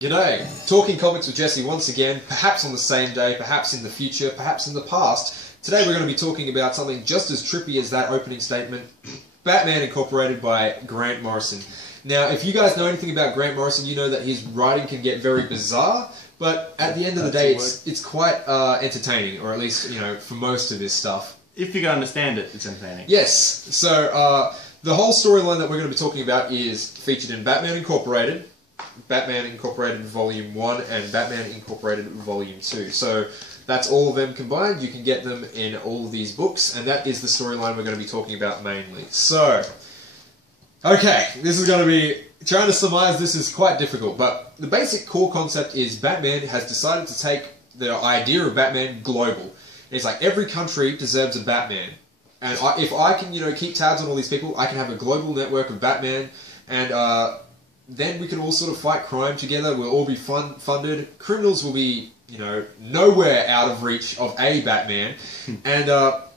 G'day! Talking comics with Jesse once again, perhaps on the same day, perhaps in the future, perhaps in the past. Today we're going to be talking about something just as trippy as that opening statement, Batman Incorporated by Grant Morrison. Now, if you guys know anything about Grant Morrison, you know that his writing can get very bizarre, but at the end of the day, it's quite entertaining, or at least, you know, for most of his stuff. If you can understand it, it's entertaining. Yes, so the whole storyline that we're going to be talking about is featured in Batman Incorporated, Batman Incorporated Volume 1 and Batman Incorporated Volume 2. So that's all of them combined. You can get them in all of these books, and that is the storyline we're going to be talking about mainly. So, okay, this is going to be... Trying to surmise this is quite difficult, but the basic core concept is Batman has decided to take the idea of Batman global. It's like every country deserves a Batman. And if I can, you know, keep tabs on all these people, I can have a global network of Batman, and then we can all sort of fight crime together. We'll all be funded. Criminals will be, you know, nowhere out of reach of a Batman. And,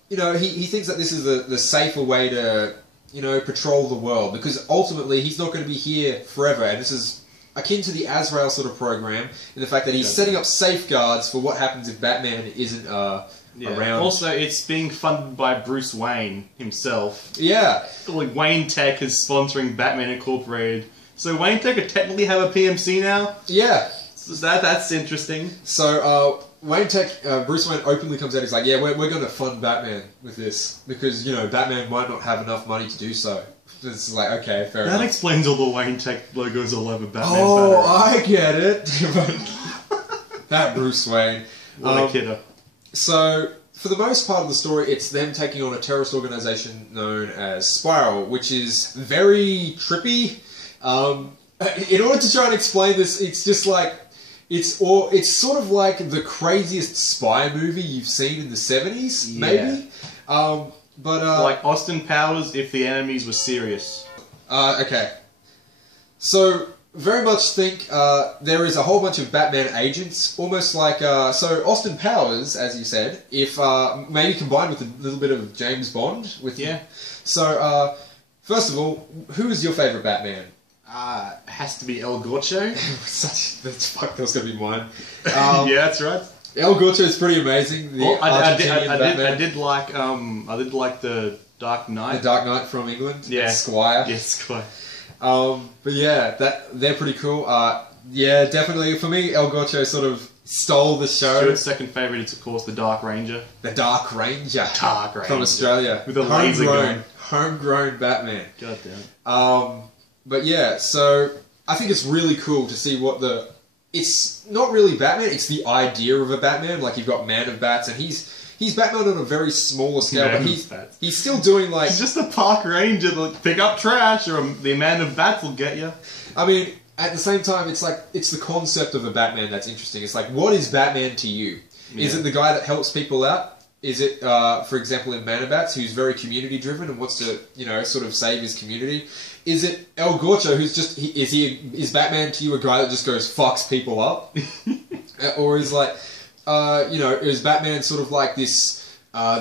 you know, he thinks that this is the safer way to, you know, patrol the world. Because ultimately, he's not going to be here forever. And this is akin to the Azrael sort of program, in the fact that he's setting up safeguards for what happens if Batman isn't around. Also, it's being funded by Bruce Wayne himself. Yeah. Like, Wayne Tech is sponsoring Batman Incorporated. So Wayne Tech could technically have a PMC now? Yeah. So that's interesting. So, Wayne Tech, Bruce Wayne openly comes out, he's like, yeah, we're going to fund Batman with this. Because, you know, Batman might not have enough money to do so. It's like, okay, fair enough. That explains all the Wayne Tech logos all over Batman's Oh, battery. I get it. That Bruce Wayne. What a kidder. So, for the most part of the story, it's them taking on a terrorist organization known as Spiral, which is very trippy. In order to try and explain this, it's just like, it's sort of like the craziest spy movie you've seen in the 70s, maybe? Like Austin Powers if the enemies were serious. Okay. So, very much think there is a whole bunch of Batman agents, almost like, so Austin Powers, as you said, if maybe combined with a little bit of James Bond. So, first of all, who is your favourite Batman? Has to be El Gorcho. Fuck, that was going to be mine. Yeah, that's right. El Gorcho is pretty amazing. I did like the Dark Knight. The Dark Knight from England. Yeah. Squire. Yes, Squire. But yeah, they're pretty cool. Yeah, definitely. For me, El Gorcho sort of stole the show. Stuart's second favourite is, of course, the Dark Ranger. The Dark Ranger. Dark Ranger. From Australia. With a laser gun. Homegrown Batman. God damn. But yeah, so I think it's really cool to see what it's not really Batman, it's the idea of a Batman. Like, you've got Man of Bats, and he's Batman on a very smaller scale, but he's still doing, like... He's just a park ranger to pick up trash, or the Man of Bats will get you. I mean, at the same time, it's like, it's the concept of a Batman that's interesting. It's like, what is Batman to you? Yeah. Is it the guy that helps people out? Is it, for example, in Man of Bats, who's very community-driven and wants to, you know, sort of save his community? Is it El Gorcho, who's just... Is Batman to you a guy that just goes, fucks people up? Or is, like, you know, is Batman sort of like this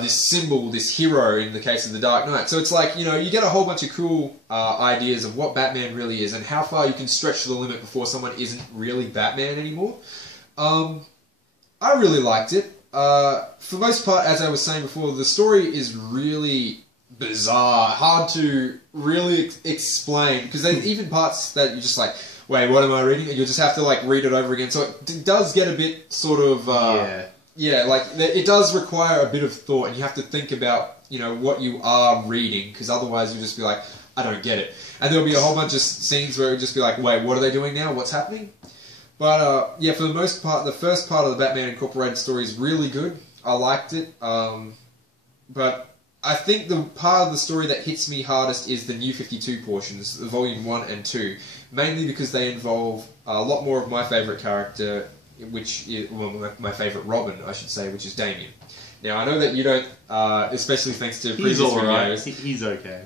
symbol, this hero in the case of the Dark Knight? So it's like, you know, you get a whole bunch of cool ideas of what Batman really is and how far you can stretch the limit before someone isn't really Batman anymore. I really liked it. For the most part, as I was saying before, the story is really bizarre, hard to really explain, because there's even parts that you're just like, wait, what am I reading? And you'll just have to, like, read it over again. So it does get a bit sort of, yeah, like, it does require a bit of thought, and you have to think about, you know, what you are reading, because otherwise you'll just be like, I don't get it. And there'll be a whole bunch of scenes where it'll just be like, wait, what are they doing now? What's happening? But, yeah, for the most part, the first part of the Batman Incorporated story is really good. I liked it. But I think the part of the story that hits me hardest is the New 52 portions, the Volume 1 and 2. Mainly because they involve a lot more of my favourite character, which is, well, my favourite Robin, I should say, which is Damien. Now, I know that you don't, especially thanks to previous videos. He's okay.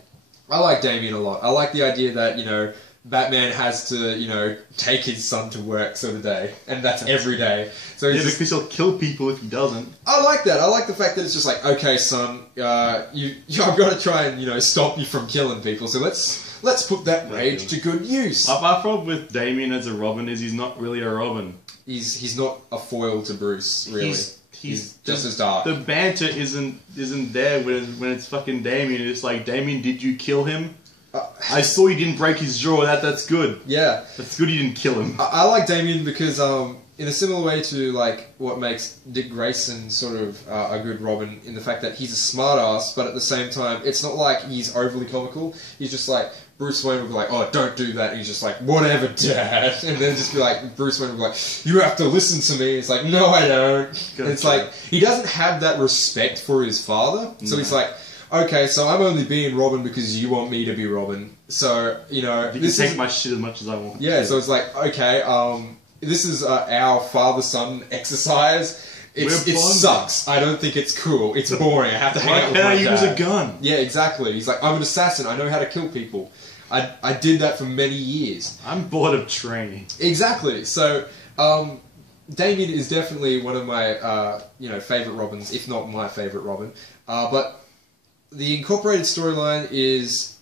I like Damien a lot. I like the idea that, you know, Batman has to, you know, take his son to work sort of day. And that's every day. So yeah, because he'll kill people if he doesn't. I like that. I like the fact that it's just like, okay, son, I've got to try and, you know, stop you from killing people. So let's let's put that rage to good use. My problem with Damien as a Robin is he's not really a Robin. He's not a foil to Bruce, really. He's just as dark. The banter isn't there when it's fucking Damien. It's like, Damien, did you kill him? I saw you didn't break his jaw. That's good. Yeah, that's good. You didn't kill him. I like Damien because in a similar way to like what makes Dick Grayson sort of a good Robin, in the fact that he's a smartass, but at the same time, it's not like he's overly comical. He's just like, Bruce Wayne would be like, oh, don't do that. And he's just like, whatever, Dad. And then just be like, Bruce Wayne would be like, you have to listen to me. It's like, no, I don't. And it's like, he doesn't have that respect for his father. So he's like, okay, so I'm only being Robin because you want me to be Robin. So, you know... You can take my shit as much as I want. Yeah, so it's like, okay, this is our father-son exercise. It sucks. I don't think it's cool. It's boring. I have to hang out with my dad. Why can't I use a gun? Yeah, exactly. He's like, I'm an assassin. I know how to kill people. I did that for many years. I'm bored of training. Exactly. So, Damien is definitely one of my, favourite Robins, if not my favourite Robin. But the incorporated storyline is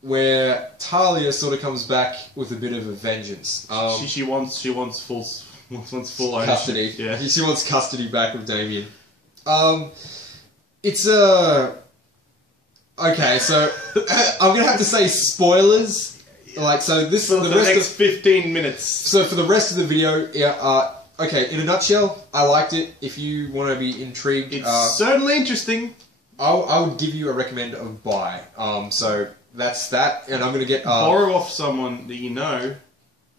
where Talia sort of comes back with a bit of a vengeance. She wants full ownership. Custody. Yeah. She wants custody back with Damien. It's a... Okay, so I'm gonna have to say spoilers. Like, so this for the next 15 minutes. So for the rest of the video, okay. In a nutshell, I liked it. If you want to be intrigued, it's certainly interesting. I would give you a recommend of buy. So that's that, and I'm gonna get borrow off someone that you know,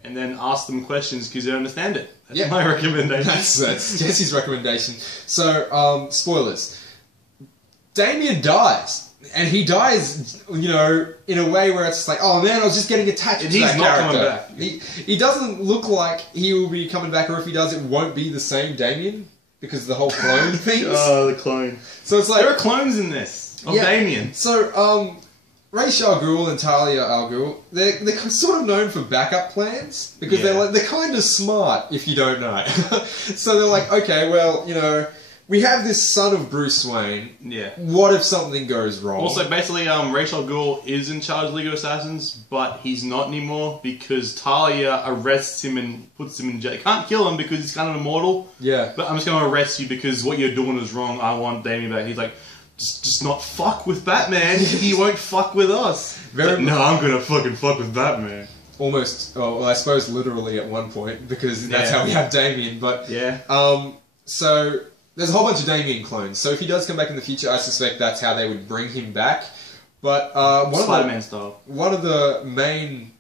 and then ask them questions because you understand it. That's my recommendation. That's Jesse's recommendation. So spoilers. Damien dies. And he dies, in a way where it's just like, oh man, I was just getting attached to that character. Coming back. He doesn't look like he will be coming back, or if he does, it won't be the same Damien, because of the whole clone thing. Oh, the clone. So it's like... There are clones in this, of Damien. So, Ra's al Ghul and Talia al Ghul, they're sort of known for backup plans, because they're kind of smart, if you don't know. So they're like, okay, well, we have this son of Bruce Wayne. Yeah. What if something goes wrong? Also, basically, Ra's al Ghul is in charge of League of Assassins, but he's not anymore because Talia arrests him and puts him in jail. Can't kill him because he's kind of immortal. Yeah. But I'm just going to arrest you because what you're doing is wrong. I want Damien back. He's like, just not fuck with Batman. He won't fuck with us. No, I'm going to fucking fuck with Batman. Almost, well, I suppose literally at one point, because that's how we have Damien, but... Yeah. So... There's a whole bunch of Damien clones, so if he does come back in the future, I suspect that's how they would bring him back. But Spider-Man style. One of the main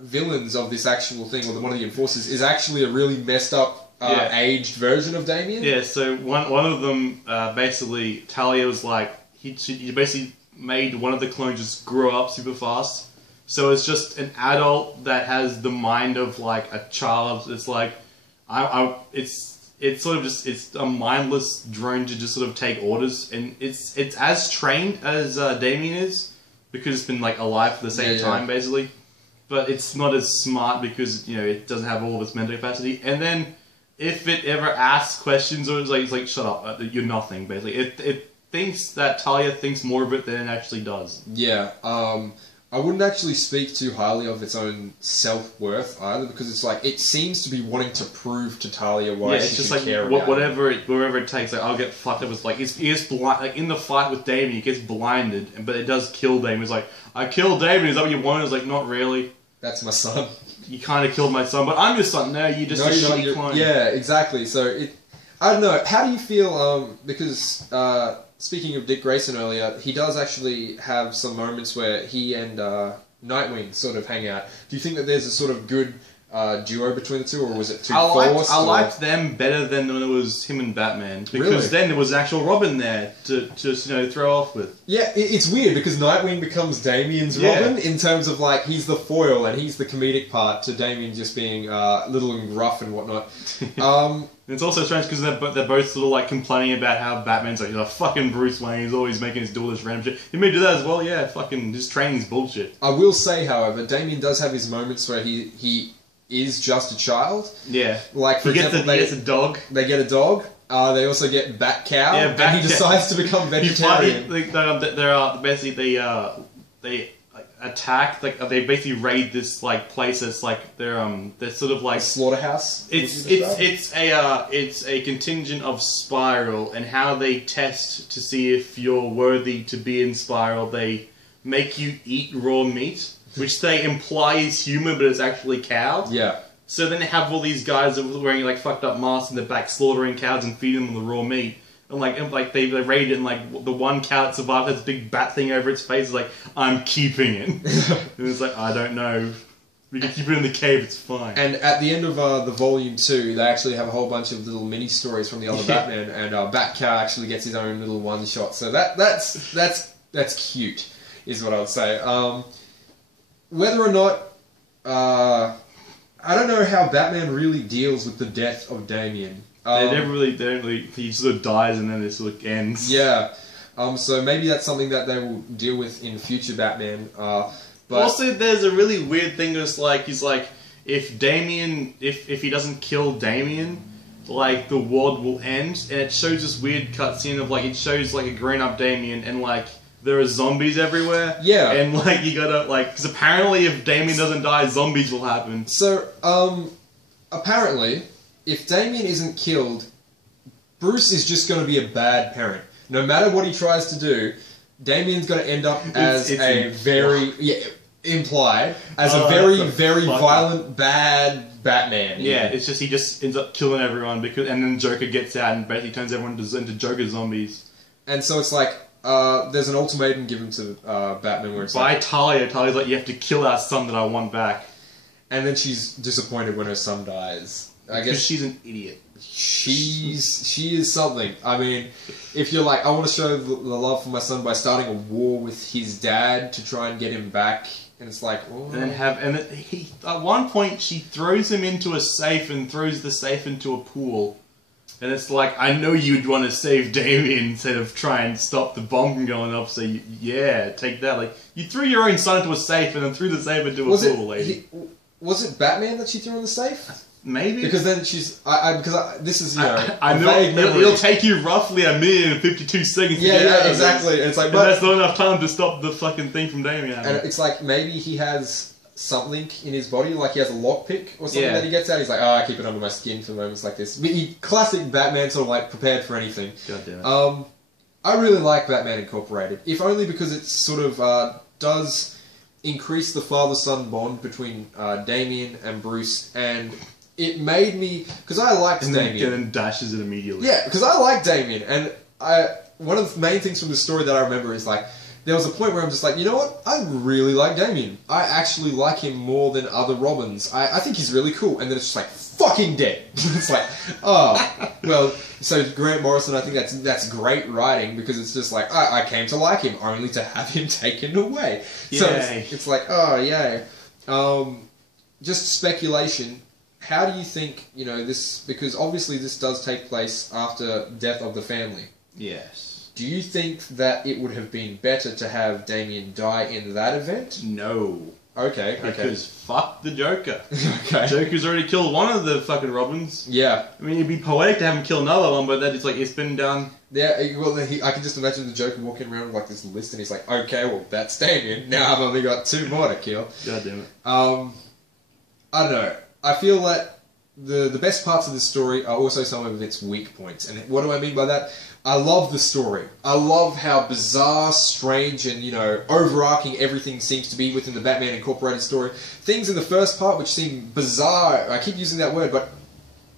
villains of this actual thing, or one of the enforcers, is actually a really messed up, aged version of Damien. Yeah, so one of them, basically, Talia was like, he basically made one of the clones just grow up super fast. So it's just an adult that has the mind of like a child. It's like, it's sort of just, it's a mindless drone to just sort of take orders, and it's as trained as Damien is, because it's been like alive for the same time basically, but it's not as smart because it doesn't have all of its mental capacity. And then if it ever asks questions, or it's like shut up, you're nothing basically. It thinks that Talia thinks more of it than it actually does. Yeah. I wouldn't actually speak too highly of its own self-worth either, because it's like, it seems to be wanting to prove to Talia why she should care about whatever it takes. Like, I'll get fucked up. It's like, he gets blind, like in the fight with Damien, he gets blinded, but it does kill Damien. It's like, I killed Damien, is that what you wanted? It's like, not really. That's my son. You kind of killed my son, but I'm your son. No, you're just a shitty clone. Yeah, exactly. So, I don't know, how do you feel, because... Speaking of Dick Grayson earlier, he does actually have some moments where he and Nightwing sort of hang out. Do you think that there's a sort of good duo between the two, or was it too forced? I liked them better than when it was him and Batman, because then there was an actual Robin there to just throw off with. Yeah, it's weird because Nightwing bemes Damien's Robin in terms of like he's the foil and he's the comedic part to Damien just being little and gruff and whatnot. It's also strange because they're both sort of like complaining about how Batman's like, fucking Bruce Wayne, he's always making us do all this random shit. You may do that as well, yeah, fucking, his training's bullshit. I will say, however, Damien does have his moments where he is just a child. Yeah. Like, for example, he gets a dog. They get a dog. They also get Bat Cow. Yeah, Bat and he decides to become vegetarian. They're basically, attack. Like they basically raid this like place that's like they're sort of like slaughterhouse. It's a contingent of Spiral, and how they test to see if you're worthy to be in Spiral. They make you eat raw meat, which they imply is human, but it's actually cow. Yeah. So then they have all these guys that were wearing like fucked up masks in the back, slaughtering cows and feeding them the raw meat. And like they raid it, and like the one cow that survived has a big bat thing over its face. Is like, I'm keeping it. And it's like, I don't know. We can keep it in the cave. It's fine. And at the end of the volume 2, they actually have a whole bunch of little mini stories from the other Batman, and Batcow actually gets his own little one shot. So that's cute, is what I would say. Whether or not I don't know how Batman really deals with the death of Damian. They don't really. He sort of dies and then it sort of ends. Yeah. So maybe that's something that they will deal with in future Batman. But also, there's a really weird thing that's like, he's like, if Damian, if he doesn't kill Damian, like the world will end, and it shows this weird cutscene of like, it shows like a grown up Damian and like there are zombies everywhere. Yeah. And like you gotta like, because apparently if Damian doesn't die, zombies will happen. So apparently, if Damian isn't killed, Bruce is just going to be a bad parent. No matter what he tries to do, Damian's going to end up as implied as a very violent, bad Batman. Yeah, it's just he just ends up killing everyone and then Joker gets out and basically turns everyone into Joker zombies. And so it's like there's an ultimatum given to Batman where it's by like, Talia. Talia's like, you have to kill our son that I want back. And then she's disappointed when her son dies. I guess because she's an idiot. She is something. I mean, if you're like, I want to show the love for my son by starting a war with his dad to try and get him back, and it's like, oh. He at one point she throws him into a safe and throws the safe into a pool, and it's like, I know you'd want to save Damian instead of try and stop the bomb from going off. So yeah, take that. Like, you threw your own son into a safe and then threw the safe into a pool, lady. Was it Batman that she threw in the safe? Maybe. Because then she's... this is, I know, it'll take you roughly 1,052 seconds to get out exactly. And it's like, and that's not enough time to stop the fucking thing from Damian. And it's like, maybe he has something in his body, like he has a lockpick or something that he gets out. He's like, I keep it under my skin for moments like this. But classic Batman, sort of like prepared for anything. God damn it. I really like Batman Incorporated, if only because it sort of does increase the father-son bond between Damian and Bruce, and it made me... Because I liked Damian. And then dashes it immediately. Yeah, because I like Damian, and one of the main things from the story that I remember is like, there was a point where I'm just like, you know what? I really like Damian. I actually like him more than other Robins. I think he's really cool. And then it's just like, fucking dead. It's like, oh, well, so Grant Morrison, I think that's great writing, because it's just like, I came to like him only to have him taken away. Yay. So it's like, oh, yay. Just speculation. How do you think, this... Because obviously this does take place after death of the family. Yes. Do you think that it would have been better to have Damian die in that event? No. Okay. Because fuck the Joker. Okay. Joker's already killed one of the fucking Robins. Yeah. I mean, it'd be poetic to have him kill another one, but that it's like, it's been done. Yeah, well, I can just imagine the Joker walking around with like this list, and he's like, okay, well, that's Damian. Now I've only got 2 more to kill. God damn it. I don't know. I feel like the best parts of this story are also some of its weak points. And what do I mean by that? I love the story. I love how bizarre, strange, and, overarching everything seems to be within the Batman Incorporated story. Things in the first part which seem bizarre, I keep using that word, but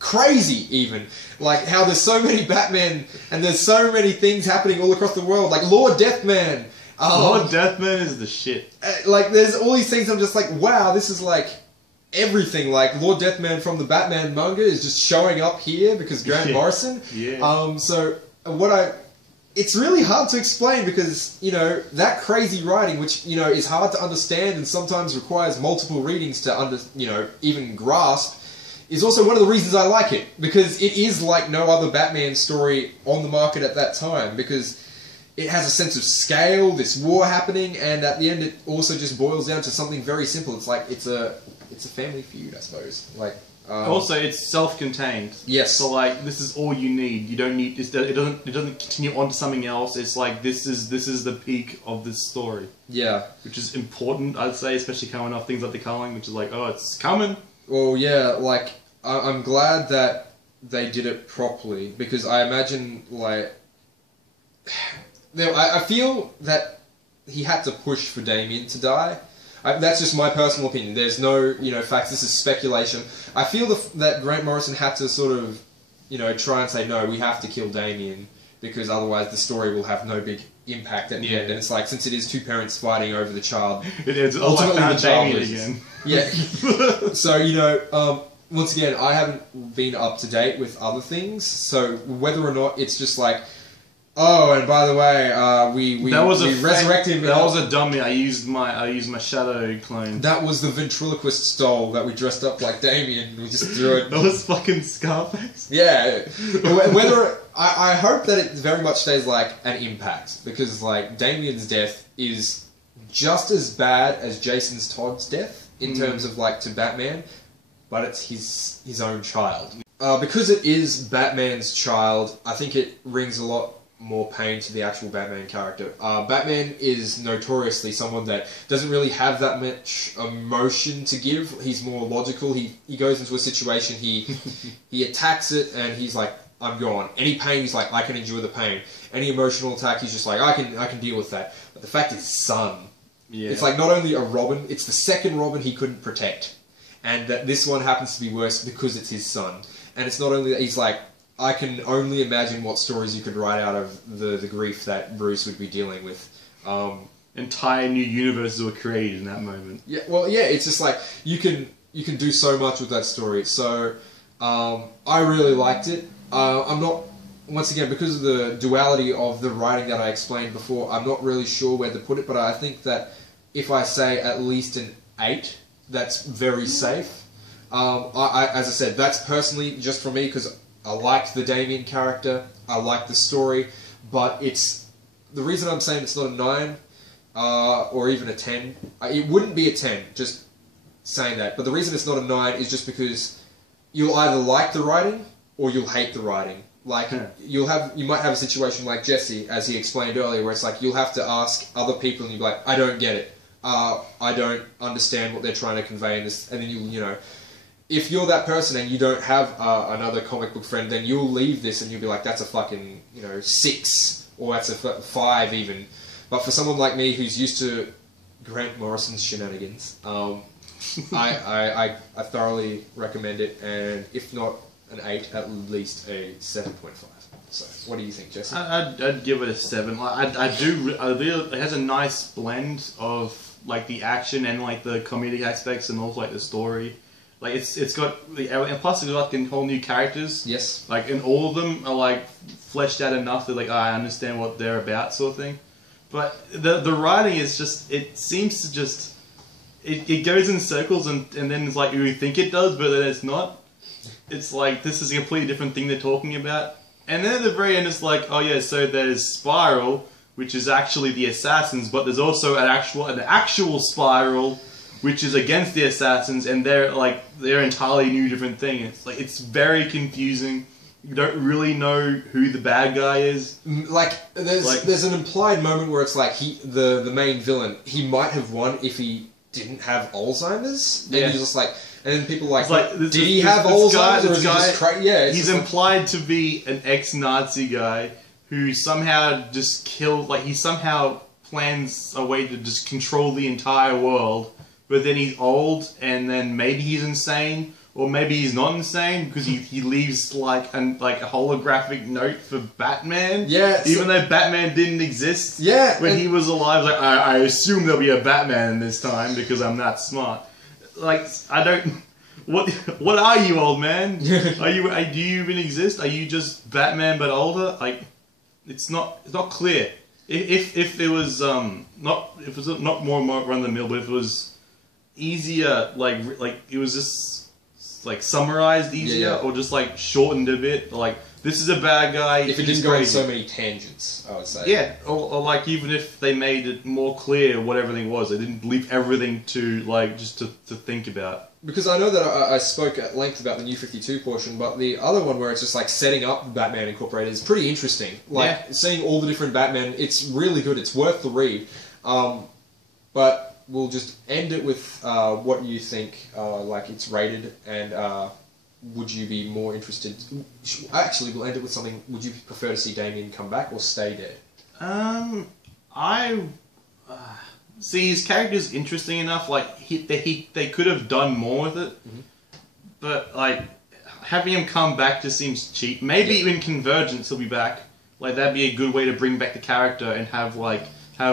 crazy even. Like how there's so many Batmen, and there's so many things happening all across the world. Like Lord Deathman. Lord Deathman is the shit. Like there's all these things I'm just like, wow, this is like... everything. Like Lord Deathman from the Batman manga is just showing up here because Grant Morrison. Yeah. So it's really hard to explain because, that crazy writing, which, is hard to understand and sometimes requires multiple readings to even grasp, is also one of the reasons I like it. Because it is like no other Batman story on the market at that time, because it has a sense of scale, this war happening, and at the end it also just boils down to something very simple. It's like, it's a family feud, I suppose. Like, Also, it's self-contained. Yes. So like, this is all you need. You don't need. It doesn't continue on to something else. It's like this is the peak of this story. Yeah. Which is important, I'd say, especially coming off things like the coloring, which is like, oh, it's coming. Well, yeah. Like, I'm glad that they did it properly because I imagine like, I feel that he had to push for Damien to die. That's just my personal opinion. There's no, facts. This is speculation. I feel that Grant Morrison had to sort of, try and say, no, we have to kill Damien because otherwise the story will have no big impact at the end. And it's like, since it is two parents fighting over the child, ultimately the child loses. Again. Yeah. So, once again, I haven't been up to date with other things. So whether or not it's just like, oh, and by the way, we resurrect him. That was a dummy. I used my shadow clone. That was the ventriloquist doll that we dressed up like Damien. We just threw it. That was fucking Scarface. Yeah. Whether I hope that it very much stays like an impact because like Damien's death is just as bad as Jason's Todd's death in terms of like to Batman, but it's his own child. Because it is Batman's child, I think it rings a lot more pain to the actual Batman character. Batman is notoriously someone that doesn't really have that much emotion to give. He's more logical. He goes into a situation, he attacks it, and he's like, I'm gone. Any pain, he's like, I can endure the pain. Any emotional attack, he's just like, I can deal with that. But the fact is, son. Yeah. It's like not only a Robin, it's the second Robin he couldn't protect. And that this one happens to be worse because it's his son. And it's not only that, he's like, I can only imagine what stories you could write out of the grief that Bruce would be dealing with. Entire new universes were created in that moment. Yeah, well, yeah, it's just like you can do so much with that story. So I really liked it. I'm not, once again, because of the duality of the writing that I explained before, I'm not really sure where to put it. But I think that if I say at least an 8, that's very safe. As I said, that's personally just for me because I liked the Damien character, I liked the story, but it's the reason I'm saying it's not a 9 or even a 10. It wouldn't be a 10, just saying that. But the reason it's not a 9 is just because you'll either like the writing or you'll hate the writing. Like you might have a situation like Jesse, as he explained earlier, where it's like you'll have to ask other people and you'll be like, I don't get it. I don't understand what they're trying to convey in this, and then if you're that person and you don't have another comic book friend, then you'll leave this and you'll be like, that's a fucking, 6, or that's a 5 even. But for someone like me who's used to Grant Morrison's shenanigans, I thoroughly recommend it, and if not an 8, at least a 7.5. So, what do you think, Jesse? I'd give it a 7. I feel it has a nice blend of like the action and like the comedic aspects and also like the story. Like it's got the, and plus it's got like whole new characters. Yes. Like, and all of them are like fleshed out enough that like I understand what they're about, sort of thing. But the writing is just, it seems to just it goes in circles and then it's like you think it does, but then it's not. It's like this is a completely different thing they're talking about. And then at the very end it's like, oh yeah, so there's Spiral, which is actually the assassins, but there's also an actual Spiral, which is against the assassins, and they're entirely new different thing. It's very confusing. You don't really know who the bad guy is. There's an implied moment where it's like the main villain, he might have won if he didn't have Alzheimer's. And you're just like, and then people are like, did he have Alzheimer's or is he just crazy? Yeah, he's implied to be an ex-Nazi guy who somehow just killed, he somehow plans a way to just control the entire world. But then he's old, and then maybe he's insane, or maybe he's not insane because he leaves like a holographic note for Batman. Yeah, even though Batman didn't exist. Yeah, when he was alive, like I assume there'll be a Batman this time because I'm that smart. Like I don't. What are you, old man? Do you even exist? Are you just Batman but older? Like it's not clear. If it was not more run the mill, but if it was easier, like it was just like summarized easier, or just like shortened a bit. Like this is a bad guy. If it didn't go on so many tangents, I would say. Yeah, or like even if they made it more clear what everything was, they didn't leave everything to like just to think about. because I know that I spoke at length about the New 52 portion, but the other one where it's just like setting up Batman Incorporated is pretty interesting. Like seeing all the different Batman, it's really good. It's worth the read. But we'll just end it with what you think, like it's rated, and would you be more interested? Actually, we'll end it with something. Would you prefer to see Damian come back or stay dead? I see his character's interesting enough. Like they could have done more with it, but like having him come back just seems cheap. Maybe in Convergence he'll be back. Like that'd be a good way to bring back the character and have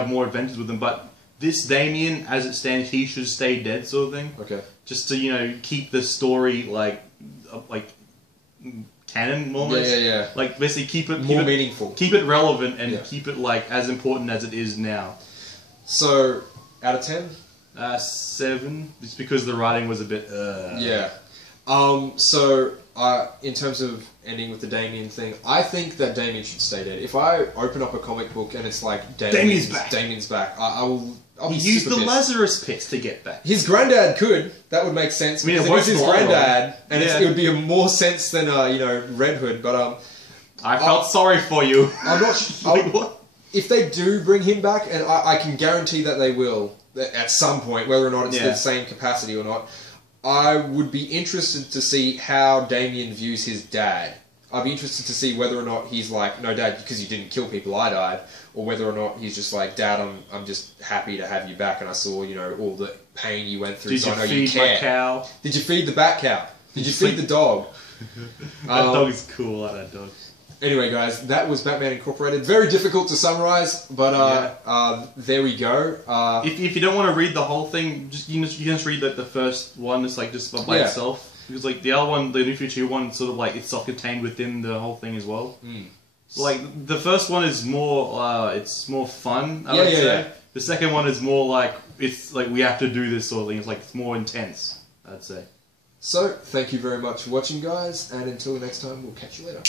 more adventures with him. But this Damian, as it stands, he should stay dead, sort of thing. Okay. Just to keep the story like canon almost. Yeah. Like basically keep it meaningful, keep it relevant, and keep it like as important as it is now. So, out of 10? 7. It's because the writing was a bit. Yeah. So, in terms of ending with the Damian thing, I think that Damian should stay dead. If I open up a comic book and it's like Damian's back, I'll be He used the pissed. Lazarus pits to get back. His granddad could. That would make sense. Because it was his granddad, and it would be more sense than Red Hood. But I felt sorry for you. I'm not. What? If they do bring him back, and I can guarantee that they will at some point, whether or not it's the same capacity or not, I would be interested to see how Damian views his dad. I'd be interested to see whether or not he's like, no, Dad, because you didn't kill people, I died, or whether or not he's just like, Dad, I'm just happy to have you back, and I saw all the pain you went through, so I know you care. Did you feed my cow? Did you feed the bat cow? Did you feed the dog? That dog is cool. I like that dog. Anyway, guys, that was Batman Incorporated. Very difficult to summarize, but there we go. If you don't want to read the whole thing, you can just read the first one. It's like just by itself, because like the other one, the New 52 one, sort of like it's self-contained within the whole thing as well. So like the first one is more, it's more fun. I would say. Yeah. The second one is more like it's like we have to do this sort of thing. It's like it's more intense, I'd say. So, thank you very much for watching, guys, and until next time, we'll catch you later.